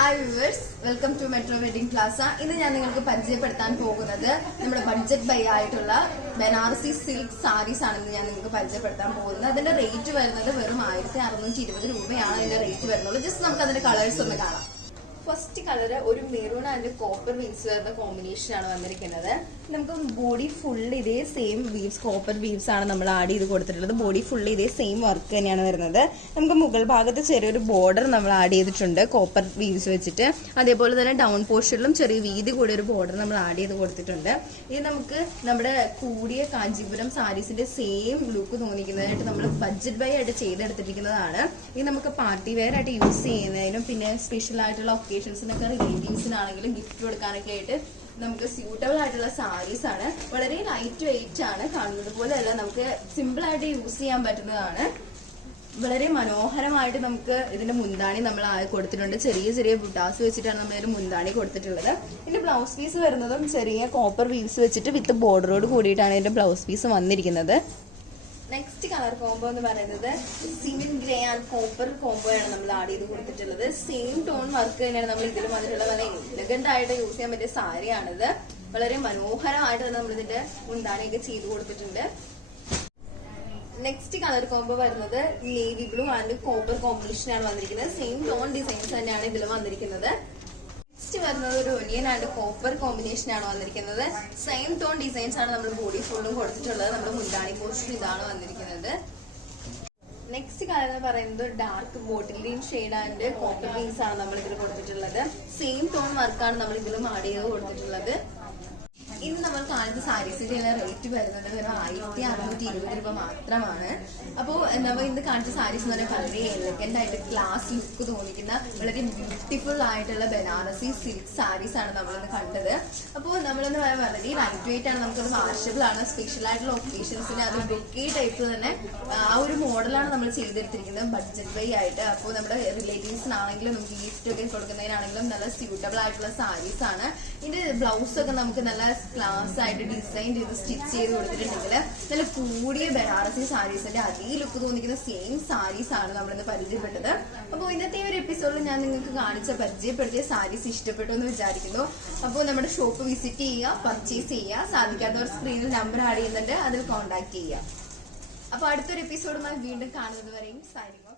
Hi viewers, welcome to Metroweddingplaza. ഇന്ന് ഞാൻ നിങ്ങൾക്ക് പരിചയപ്പെടുത്താൻ പോകുന്നത് നമ്മുടെ ബഡ്ജറ്റ് ബൈ ആയിട്ടുള്ള ബനാറസി സിൽക്ക് സാരീസ് ആണെന്ന് ഞാൻ നിങ്ങൾക്ക് പരിചയപ്പെടുത്താൻ പോകുന്നത്. അതിന്റെ റേറ്റ് വരുന്നത് വെറും 1620 രൂപയാണ് അതിന്റെ റേറ്റ് വരുന്നത്. ജസ്റ്റ് നമുക്ക് അതിന്റെ കളേഴ്സ് ഒന്ന് കാണാം. ഫസ്റ്റ് കളർ ഒരു മെറൂൺ ആൻഡ് കോപ്പർ വീവ്സ് വരുന്ന കോമ്പിനേഷൻ ആണ് വന്നിരിക്കുന്നത്. നമുക്ക് ബോഡി ഫുള്ള് ഇതേ സെയിം വീവ്സ് കോപ്പർ വീവ്സ് ആണ് നമ്മൾ ആഡ് ചെയ്ത് കൊടുത്തിട്ടുള്ളത്. ബോഡി ഫുള്ള് ഇതേ സെയിം വർക്ക് തന്നെയാണ് വരുന്നത്. നമുക്ക് മുകൾ ഭാഗത്ത് ചെറിയൊരു ബോർഡർ നമ്മൾ ആഡ് ചെയ്തിട്ടുണ്ട് കോപ്പർ വീവ്സ് വെച്ചിട്ട്. അതേപോലെ തന്നെ ഡൗൺ പോർഷനിലും ചെറിയ വീതി കൂടിയ ഒരു ബോർഡർ നമ്മൾ ആഡ് ചെയ്ത് കൊടുത്തിട്ടുണ്ട്. ഇത് നമുക്ക് നമ്മുടെ കൂടിയ കാഞ്ചീപുരം സാരീസിന്റെ സെയിം ലുക്ക് തോന്നിക്കുന്നതായിട്ട് നമ്മൾ ബഡ്ജറ്റ് ബൈ ആയിട്ട് ചെയ്തെടുത്തിരിക്കുന്നതാണ്. ഇത് നമുക്ക് പാർട്ടി വെയർ ആയിട്ട് യൂസ് ചെയ്യുന്നതിനും പിന്നെ സ്പെഷ്യൽ ആയിട്ടുള്ള ഒക്കേഷൻസിനൊക്കെ റിലേറ്റീവ്സിനാണെങ്കിലും ഗിഫ്റ്റ് കൊടുക്കാനൊക്കെ ആയിട്ട് നമുക്ക് സ്യൂട്ടബിൾ ആയിട്ടുള്ള സാരീസ് ആണ്. വളരെ ലൈറ്റ് വെയിറ്റ് ആണ്. കാണുന്നത് പോലെ അല്ല, നമുക്ക് സിമ്പിൾ ആയിട്ട് യൂസ് ചെയ്യാൻ പറ്റുന്നതാണ്. വളരെ മനോഹരമായിട്ട് നമുക്ക് ഇതിന്റെ മുന്താണി നമ്മൾ കൊടുത്തിട്ടുണ്ട്. ചെറിയ ചെറിയ ബുട്ടാസ് വെച്ചിട്ടാണ് നമ്മൾ ഇതിന് മുന്താണി കൊടുത്തിട്ടുള്ളത്. ഇതിന്റെ ബ്ലൗസ് പീസ് വരുന്നതും ചെറിയ കോപ്പർ വീവ്സ് വെച്ചിട്ട് വിത്ത് ബോർഡറോട് കൂടിയിട്ടാണ് ഇതിന്റെ ബ്ലൗസ് പീസ് വന്നിരിക്കുന്നത്. നെക്സ്റ്റ് കളർ കോംബോ എന്ന് പറയുന്നത് cement grey and copper combo ആണ് നമ്മൾ ആഡ് ചെയ്ത് കൊടുത്തിട്ടുള്ളത്. സെയിം ടോൺ വർക്ക് തന്നെയാണ് നമ്മൾ ഇതിൽ വന്നിട്ടുള്ള നല്ല എലഗന്റ് ആയിട്ട് യൂസ് ചെയ്യാൻ പറ്റിയ സാരിയാണിത്. വളരെ മനോഹരമായിട്ട് തന്നെ നമ്മൾ ഇതിന്റെ മുന്താണിയൊക്കെ ചെയ്ത് കൊടുത്തിട്ടുണ്ട്. നെക്സ്റ്റ് കളർ കോംബോ വരുന്നത് navy blue and copper combination ആണ് വന്നിരിക്കുന്നത്. സെയിം ടോൺ ഡിസൈൻസ് തന്നെയാണ് ഇതിൽ വന്നിരിക്കുന്നത്. നെക്സ്റ്റ് വരുന്നത് ഒരു ഒനിയൻ ആൻഡ് കോപ്പർ കോമ്പിനേഷൻ ആണ് വന്നിരിക്കുന്നത്. സെയിം ടോൺ ഡിസൈൻസ് ആണ് നമ്മൾ ബോഡി ഫുള്ളും കൊടുത്തിട്ടുള്ളത്. നമ്മുടെ മുന്താണി പോർഷൻ ഇതാണ് വന്നിരിക്കുന്നത്. നെക്സ്റ്റ് കളർ എന്ന് പറയുന്നത് dark bottle green shade and copper weaves ആണ് നമ്മൾ ഇതിൽ കൊടുത്തിട്ടുള്ളത്. സെയിം ടോൺ വർക്കാണ് നമ്മൾ ഇതിലും ആഡ് ചെയ്ത് കൊടുത്തിട്ടുള്ളത്. ഇന്ന് നമ്മൾ കാണുന്ന സാരീസിന്റെ റേറ്റ് വരുന്നത് വെറും 1620 രൂപ മാത്രമാണ്. അപ്പോൾ നമ്മൾ ഇന്ന് കാണിച്ച സാരീസ് എന്ന് പറഞ്ഞാൽ വളരെ എലഗന്റ് ആയിട്ട് ക്ലാസ് ലുക്ക് തോന്നിക്കുന്ന വളരെ ബ്യൂട്ടിഫുൾ ആയിട്ടുള്ള ബനാറസി സിൽക്ക് സാരീസ് ആണ് നമ്മളിന്ന് കണ്ടത്. അപ്പോൾ നമ്മളെന്ന് പറയാൻ വളരെ ലൈറ്റ് വെയിറ്റ് ആണ്. നമുക്കത് വാഷബിൾ ആണ്. സ്പെഷ്യൽ ആയിട്ടുള്ള ഒക്കേഷൻസിന് അത് ബൊക്കെ ടൈപ്പ് തന്നെ ആ ഒരു മോഡലാണ് നമ്മൾ ചെയ്തെടുത്തിരിക്കുന്നത് ബഡ്ജറ്റ് ബൈ ആയിട്ട്. അപ്പോൾ നമ്മുടെ റിലേറ്റീവ്സിനാണെങ്കിലും നമുക്ക് ഗിഫ്റ്റ് ഒക്കെ കൊടുക്കുന്നതിനാണെങ്കിലും നല്ല സ്യൂട്ടബിൾ ആയിട്ടുള്ള സാരീസ് ആണ്. ഇതിന്റെ ബ്ലൗസ് ഒക്കെ നമുക്ക് നല്ല ക്ലാസ് ആയിട്ട് ഡിസൈൻ ചെയ്ത് സ്റ്റിച്ച് ചെയ്ത് കൊടുത്തിട്ടുണ്ടെങ്കിൽ നല്ല കൂടിയ ബനാറസി സാരീസിന്റെ അതേ ലുക്ക് തോന്നിക്കുന്ന സെയിം സാരീസ് ആണ് നമ്മളിന്ന് പരിചയപ്പെട്ടത്. അപ്പോൾ ഇന്നത്തെ ഒരു എപ്പിസോഡിൽ ഞാൻ നിങ്ങൾക്ക് പരിചയപ്പെടുത്തിയ സാരീസ് ഇഷ്ടപ്പെട്ടു എന്ന് വിചാരിക്കുന്നു. അപ്പോൾ നമ്മുടെ ഷോപ്പ് വിസിറ്റ് ചെയ്യുക, പർച്ചേസ് ചെയ്യുക. സാധിക്കാത്തവർ സ്ക്രീനിൽ നമ്പർ ആഡ് ചെയ്യുന്നുണ്ട്, അതിൽ കോൺടാക്ട് ചെയ്യുക. അപ്പോൾ അടുത്തൊരു എപ്പിസോഡുമായി വീണ്ടും കാണുന്നത് വരെയും സൈനിങ്